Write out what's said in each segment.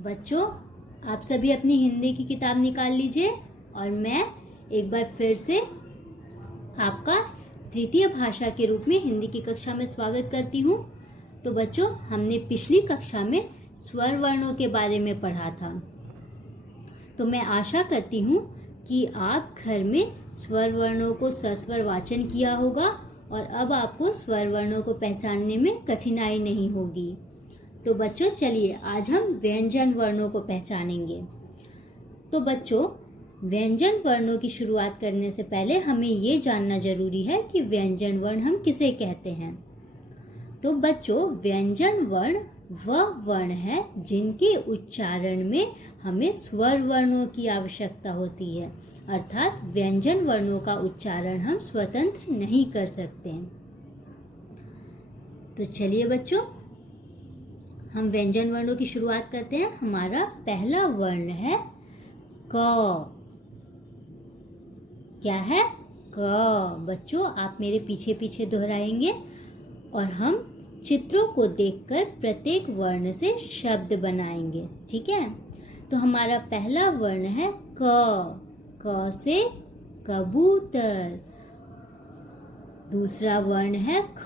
बच्चों, आप सभी अपनी हिंदी की किताब निकाल लीजिए और मैं एक बार फिर से आपका तृतीय भाषा के रूप में हिंदी की कक्षा में स्वागत करती हूँ। तो बच्चों, हमने पिछली कक्षा में स्वर वर्णों के बारे में पढ़ा था। तो मैं आशा करती हूँ कि आप घर में स्वर वर्णों को सस्वर वाचन किया होगा और अब आपको स्वर वर्णों को पहचानने में कठिनाई नहीं होगी। तो बच्चों, चलिए आज हम व्यंजन वर्णों को पहचानेंगे। तो बच्चों, व्यंजन वर्णों की शुरुआत करने से पहले हमें ये जानना जरूरी है कि व्यंजन वर्ण हम किसे कहते हैं। तो बच्चों, व्यंजन वर्ण वह वर्ण है जिनके उच्चारण में हमें स्वर वर्णों की आवश्यकता होती है, अर्थात व्यंजन वर्णों का उच्चारण हम स्वतंत्र नहीं कर सकते। तो चलिए बच्चों, हम व्यंजन वर्णों की शुरुआत करते हैं। हमारा पहला वर्ण है क। क्या है? क। बच्चों, आप मेरे पीछे पीछे दोहराएंगे और हम चित्रों को देखकर प्रत्येक वर्ण से शब्द बनाएंगे, ठीक है? तो हमारा पहला वर्ण है क। क से कबूतर। दूसरा वर्ण है ख।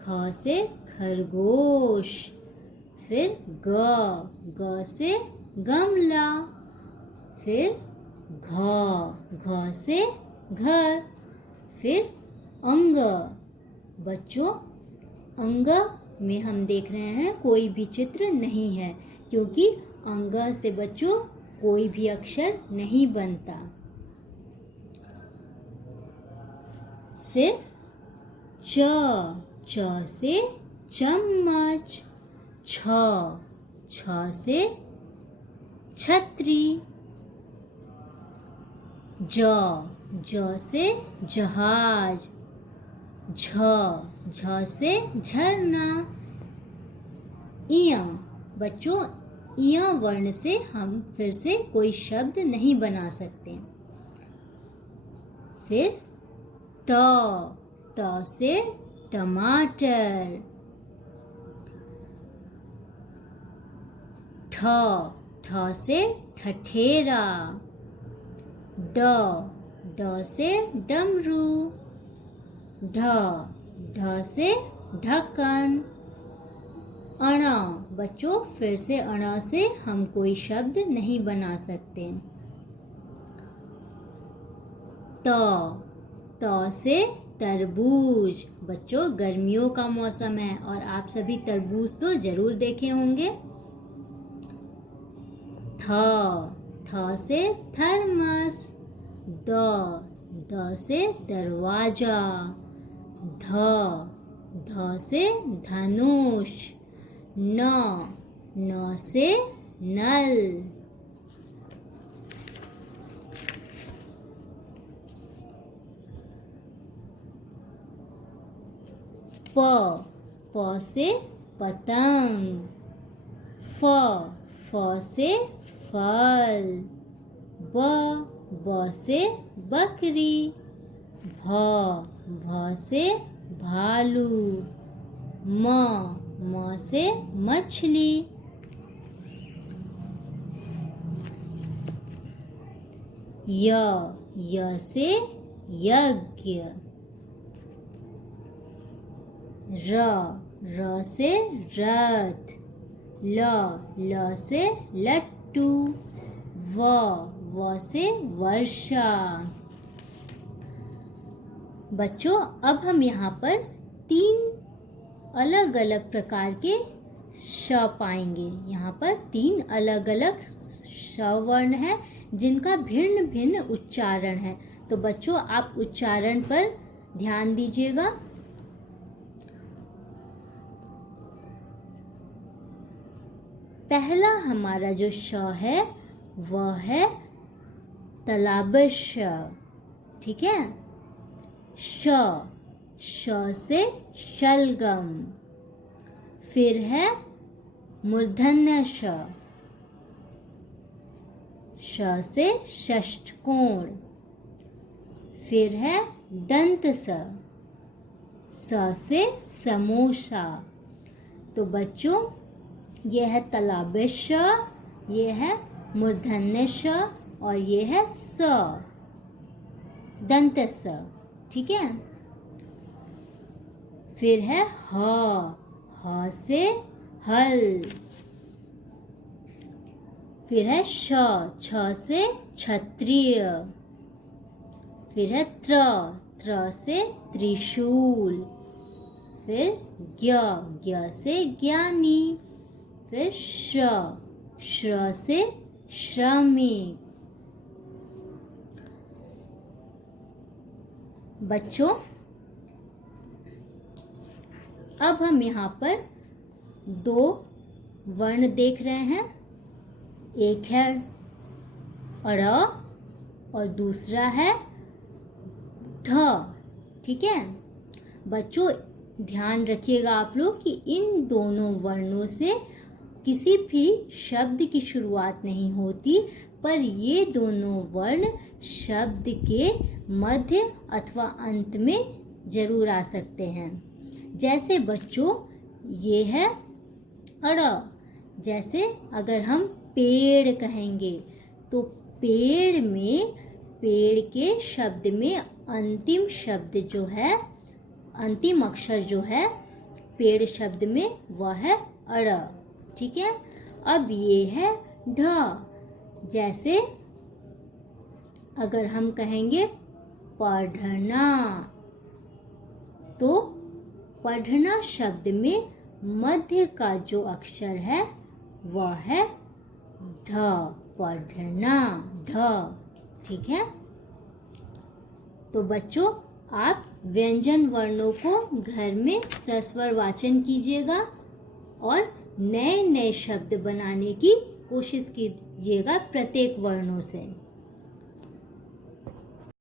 ख से खरगोश। फिर ग। ग से गमला। फिर घ। घ से घर। फिर अंग। बच्चों, अंग में हम देख रहे हैं कोई भी चित्र नहीं है, क्योंकि अंग से बच्चों कोई भी अक्षर नहीं बनता। फिर च। च से चम्मच। छ। छ से छतरी। ज। ज से जहाज। झ। झ से झरना। इय। बच्चों, इय वर्ण से हम फिर से कोई शब्द नहीं बना सकते। फिर ट। ट से टमाटर। ठ। ठ से ठठेरा। ड। ड से डमरू। ढ। ढ से ढक्कन। अण। बच्चों, फिर से अण से हम कोई शब्द नहीं बना सकते। त। त से तरबूज। बच्चों, गर्मियों का मौसम है और आप सभी तरबूज तो जरूर देखे होंगे। थ। थ से थर्मस। द। द से दरवाजा। ध। ध से धनुष। न। न से नल। प। प से पतंग। फ। फ से फल। ब। ब से बकरी। भ। भ से भालू। म। म से मछली। य। य से यज्ञ। र। र से रथ। ल। ल से लट्टू। व। व से वर्षा। बच्चों, अब हम यहाँ पर 3 अलग अलग प्रकार के श पाएंगे। यहाँ पर 3 अलग अलग श वर्ण हैं जिनका भिन्न भिन्न उच्चारण है। तो बच्चों, आप उच्चारण पर ध्यान दीजिएगा। पहला हमारा जो श है वह है तलाबश, ठीक है? श। श से शलगम। फिर है मूर्धन्य श। श से षष्ठकोण। फिर है दंत स। स से समोसा। तो बच्चों, ये है तालाबे श, ये है मूर्धन्य श और ये है स, दंत स। ठीक है। फिर है ह से हल। फिर है श, छ से क्षत्रिय। फिर है त्र से त्रिशूल। फिर ज्ञ से ज्ञानी। फिर श्र से श्रमिक। बच्चों, अब हम यहाँ पर दो वर्ण देख रहे हैं। एक है ड़ और दूसरा है ढ। ठीक है बच्चों, ध्यान रखिएगा आप लोग कि इन दोनों वर्णों से किसी भी शब्द की शुरुआत नहीं होती, पर ये दोनों वर्ण शब्द के मध्य अथवा अंत में जरूर आ सकते हैं। जैसे बच्चों ये है अड़। जैसे अगर हम पेड़ कहेंगे तो पेड़ में, पेड़ के शब्द में अंतिम शब्द जो है, अंतिम अक्षर जो है पेड़ शब्द में वह है अड़। ठीक है। अब ये है ढ। जैसे अगर हम कहेंगे पढ़ना, तो पढ़ना शब्द में मध्य का जो अक्षर है वह है ढ, पढ़ना, ढ। ठीक है। तो बच्चों, आप व्यंजन वर्णों को घर में सस्वर वाचन कीजिएगा और नए नए शब्द बनाने की कोशिश कीजिएगा प्रत्येक वर्णों से।